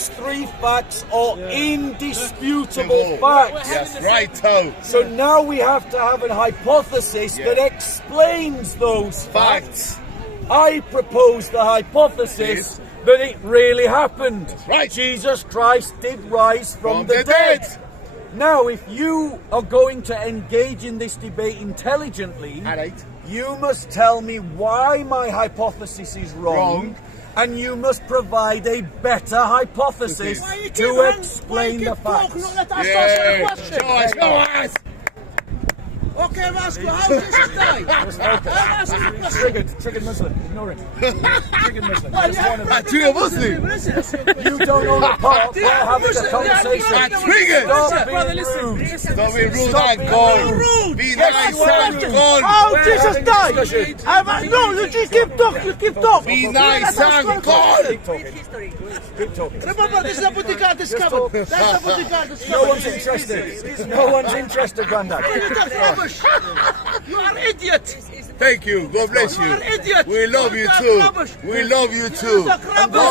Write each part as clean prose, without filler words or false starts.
those three facts are indisputable facts. Yes, right, Toe. So now we have to have a hypothesis that explains those facts. I propose the hypothesis that it really happened. That's right. Jesus Christ did rise from the dead. Now, if you are going to engage in this debate intelligently, you must tell me why my hypothesis is wrong. And you must provide a better hypothesis to explain the facts. Show us. Okay, I'm asking, how did Jesus die? Triggered Muslim, ignore it. Triggered Muslim. Triggered Muslim? You don't know the part, we're having a conversation. Triggered! Stop being rude. Stop being rude and gone. Be nice and gone. How Jesus died? No, you just keep talking, you keep talking. Be nice and gone. Keep talking. Remember, this is a bodyguard discovered. That's a bodyguard discovered. No one's interested. No one's interested, Grandad. You are an idiot! Thank you. God bless you. You are an idiot! We love you too. We love you too. God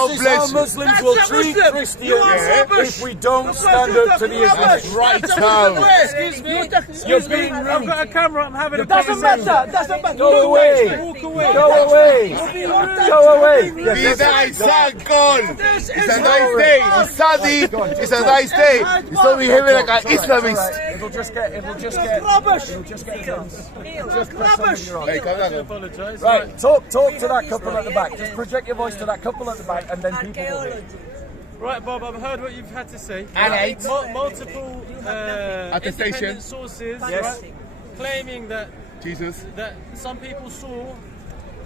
This is how bless you. Muslims will treat Christians if we don't stand up to the Islamists. Right now. Excuse me. You're being I've rude. got a camera, I'm having a Doesn't conversation. matter. Doesn't matter. Go away. Walk away. Go away. Go away. Be nice and gone. It's a nice day. It's sunny. It's a nice day. It's not behaving like an Islamist. It'll just get Rubbish. Rubbish. Hey, come down. Right, talk to that couple at the back. Just project your voice to that couple at the back, and then people will hear. Right, Bob, I've heard what you've had to say. Multiple independent sources, right, claiming that some people saw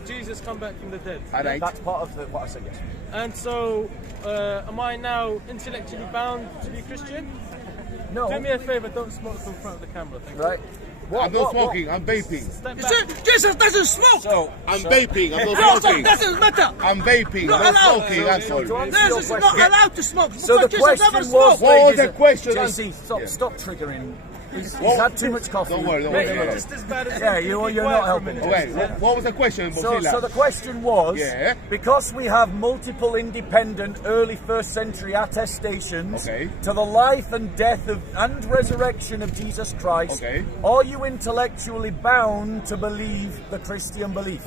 Jesus come back from the dead. That's part of what I said, yes. And so, am I now intellectually bound to be Christian? No. Do me a favour, don't smoke in front of the camera. Thank you. Right. I'm not smoking, I'm vaping. Jesus doesn't smoke! I'm vaping, I'm not smoking. Doesn't matter! I'm vaping, I'm not smoking, that's all. Jesus is not allowed to smoke. So the question was, What was the question? JC, stop triggering. He's had too much coffee. Don't worry. Just as bad as you're not helping. Wait, what was the question? So the question was, because we have multiple independent early 1st century attestations to the life and death and resurrection of Jesus Christ, are you intellectually bound to believe the Christian belief?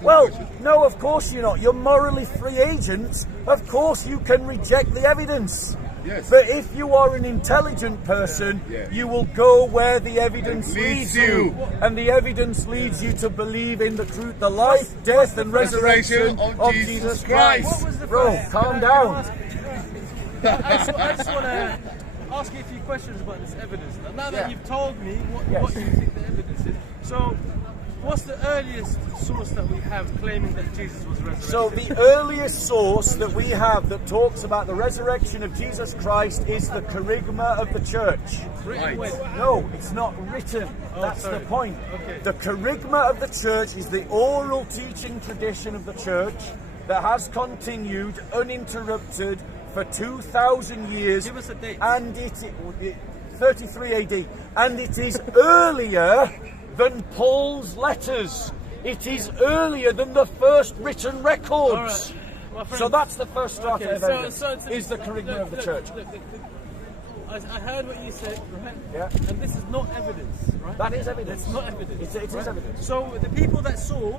Well, no, of course you're not. You're morally free agents. Of course you can reject the evidence. Yes. But if you are an intelligent person, you will go where the evidence leads you. And the evidence leads you to believe in the truth, the life, death and resurrection of Jesus Christ. Bro, calm down. I just want to ask you a few questions about this evidence. Now that you've told me what you think the evidence is, so what's the earliest source that we have claiming that Jesus was resurrected? So the earliest source that we have that talks about the resurrection of Jesus Christ is the Kerygma of the Church. Written when? No, it's not written. That's the point. The Kerygma of the Church is the oral teaching tradition of the Church that has continued uninterrupted for 2,000 years. Give us a date. And it 33 AD. And it is earlier than Paul's letters. It is earlier than the first written records. Right. So that's the first start of evidence, is the Kerygma of the Church. I heard what you said, right? Yeah. And this is not evidence, right? That is evidence. It's not evidence. It is evidence. So the people that saw,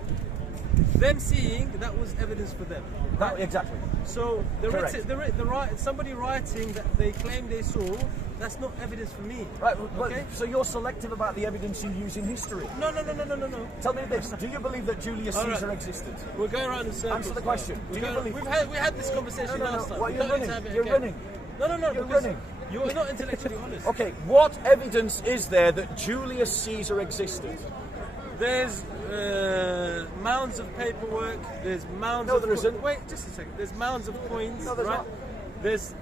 them seeing, that was evidence for them. That, exactly. So somebody writing that they claim they saw, that's not evidence for me. Right, okay? So you're selective about the evidence you use in history. No. Tell me this, do you believe that Julius Caesar existed? We're going around in circles. Answer the question. Do you believe? We had this conversation last time. What, you're running. You're running. No, You're because running. you're not intellectually honest. Okay, what evidence is there that Julius Caesar existed? There's mounds of paperwork. There's mounds. No, there isn't. Wait, just a second. There's mounds of coins. No, there's right? not. There's.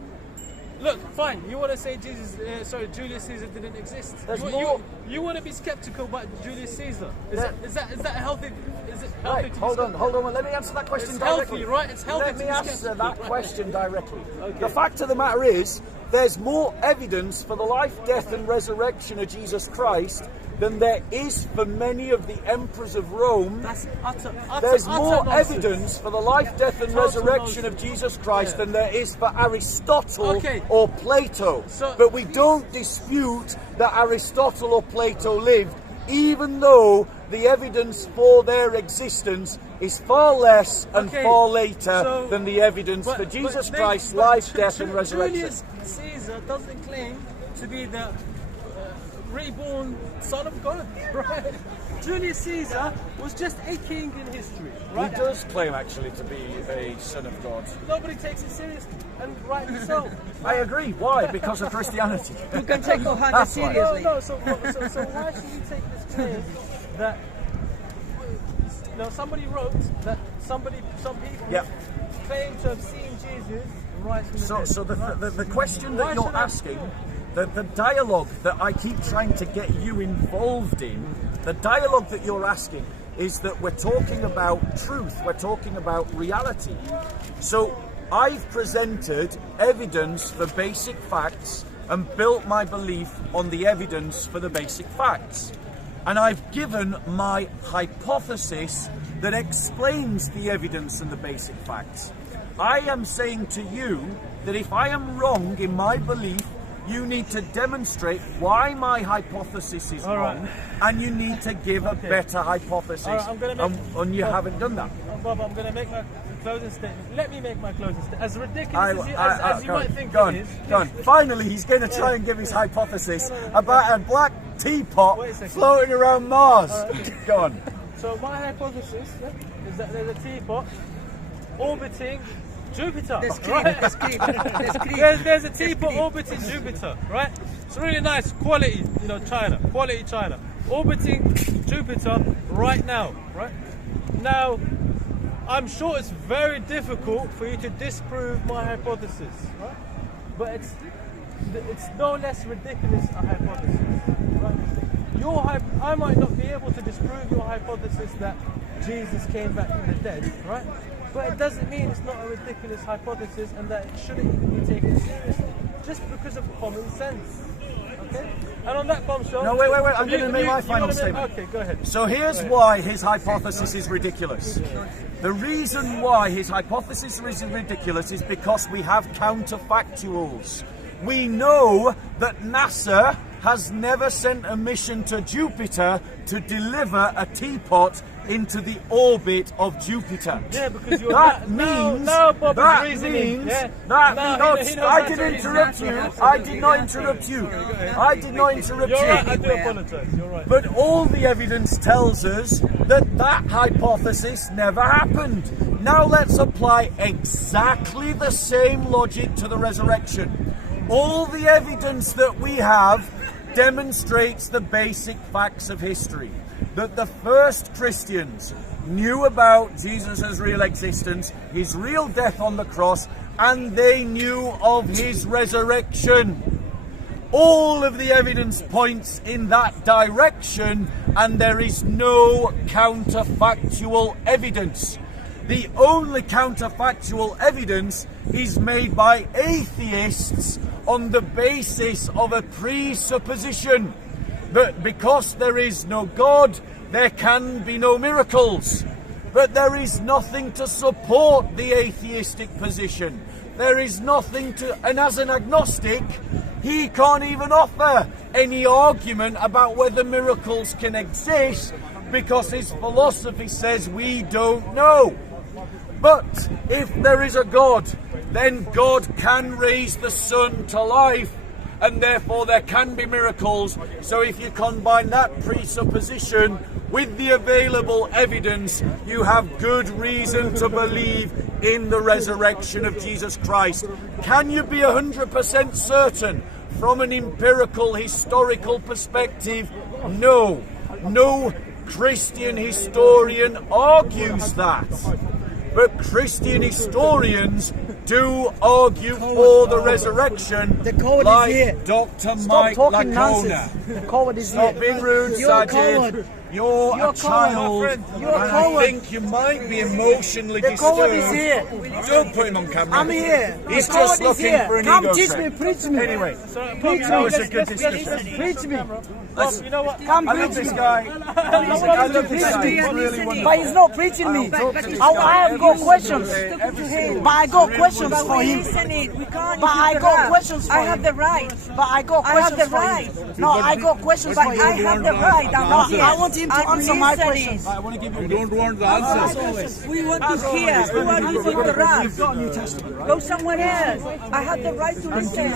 Look, fine. You want to say Julius Caesar didn't exist? There's more. You want to be skeptical about Julius Caesar? Is that a healthy? Is it healthy? Right, hold on. Let me answer that question directly. Healthy, right? It's healthy. Let me answer that question directly. Okay. The fact of the matter is, there's more evidence for the life, death, and resurrection of Jesus Christ than there is for many of the emperors of Rome. That's utter There's more nonsense. evidence for the life, death, and resurrection of Jesus Christ than there is for Aristotle or Plato. But we don't dispute that Aristotle or Plato lived, even though the evidence for their existence is far less and far later than the evidence for Jesus Christ's life, death, and resurrection. Julius Caesar doesn't claim to be the reborn son of God, right? Julius Caesar was just a king in history, right? He does claim actually to be a son of God. Nobody takes it seriously, and rightly so. I agree. Why? Because of Christianity. You can take Ohana seriously. No, so why should we take this claim that somebody wrote that some people claim to have seen Jesus right from the dead. So the question that you're asking, the dialogue that I keep trying to get you involved in, the dialogue that you're asking is that we're talking about truth, we're talking about reality. So I've presented evidence for basic facts and built my belief on the evidence for the basic facts. And I've given my hypothesis that explains the evidence and the basic facts. I am saying to you that if I am wrong in my belief, you need to demonstrate why my hypothesis is wrong, and you need to give a better hypothesis. And you haven't done that. Bob, I'm going to make my closing statement. Let me make my closing statement. As ridiculous as you might think it is. Go on. Finally, he's going to try and give his hypothesis about a black teapot floating around Mars. Go on. So my hypothesis is that there's a teapot orbiting Jupiter. There's creep. There's a teapot orbiting Jupiter, right? It's really nice quality, quality China, orbiting Jupiter right now, right? Now, I'm sure it's very difficult for you to disprove my hypothesis, right? But it's no less ridiculous a hypothesis, right? I might not be able to disprove your hypothesis that Jesus came back from the dead, right? But it doesn't mean it's not a ridiculous hypothesis and that it shouldn't even be taken seriously, just because of common sense. Okay? And on that bombshell... No, wait, I'm going to make my final statement. Okay, go ahead. So here's why his hypothesis is ridiculous. The reason why his hypothesis is ridiculous is because we have counterfactuals. We know that NASA has never sent a mission to Jupiter to deliver a teapot into the orbit of Jupiter. Yeah, because you're that means Bob that is means yeah. that no, means I did interrupt you. I did not interrupt you. I did not interrupt you. You're right, I do apologise. You're right. But all the evidence tells us that that hypothesis never happened. Now let's apply exactly the same logic to the resurrection. All the evidence that we have demonstrates the basic facts of history. That the first Christians knew about Jesus' real existence, his real death on the cross, and they knew of his resurrection. All of the evidence points in that direction, and there is no counterfactual evidence. The only counterfactual evidence is made by atheists on the basis of a presupposition that because there is no God, there can be no miracles. But there is nothing to support the atheistic position. There is nothing to, and as an agnostic, he can't even offer any argument about whether miracles can exist because his philosophy says we don't know. But if there is a God, then God can raise the sun to life, and therefore there can be miracles. So if you combine that presupposition with the available evidence, you have good reason to believe in the resurrection of Jesus Christ. Can you be 100% certain from an empirical, historical perspective? No. No Christian historian argues that. But Christian historians do argue for the resurrection, like Dr. Mike Lacona. The coward is Stop here. being rude, You're a Sajid. coward. You're a child, You're a and coward. I think you might be emotionally The coward disturbed. is here. Don't put him on camera. I'm here. He's The coward just is looking here. for an Come ego teach trip. me, preach me. Anyway, Preach that me. was a good discussion. Preach me. You know what? Come I preach love this me. guy. I love this guy. He's really wonderful. But he's not preaching me. I have got questions. But I got questions for him. But I got questions for him. I have the right. But I got I have questions the for right. him. No, I got questions But for him. I have the right. No, I want him to answer my questions. I want to give you. You don't want the answers. We want to hear. Who are you to interrupt? Go somewhere else. I have the right to listen.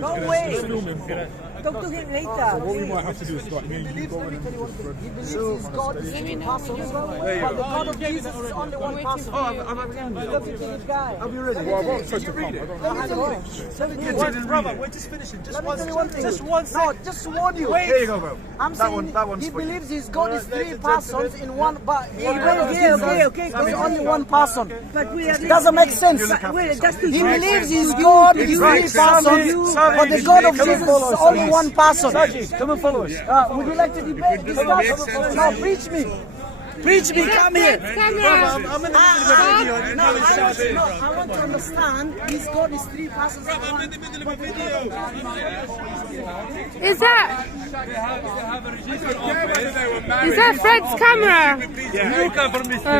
Go away. Talk to him later. What we might have to do is start me and you going into He believes his God is three persons, but the God of Jesus is only one person. Look at this guy. Have you read it? Well, I won't to come. I don't Brother, we're just finishing. Just Let me tell you one thing. Just one No, second. just to warn you. Here you go, bro. I'm That saying one's he for you. believes his God is three persons in one, but Okay. there's only one person. But we are Doesn't make sense. Wait, just to He you. believes his God is three persons, but the God of Jesus is only one person. Sajid, come and follow us. Would you like to debate, discuss? No, preach me. Preach me, come here. I'm in the middle of a video and No, you come and shout it. I want to understand his God is three persons in one. Is that Fred's camera? You cover me. Alright.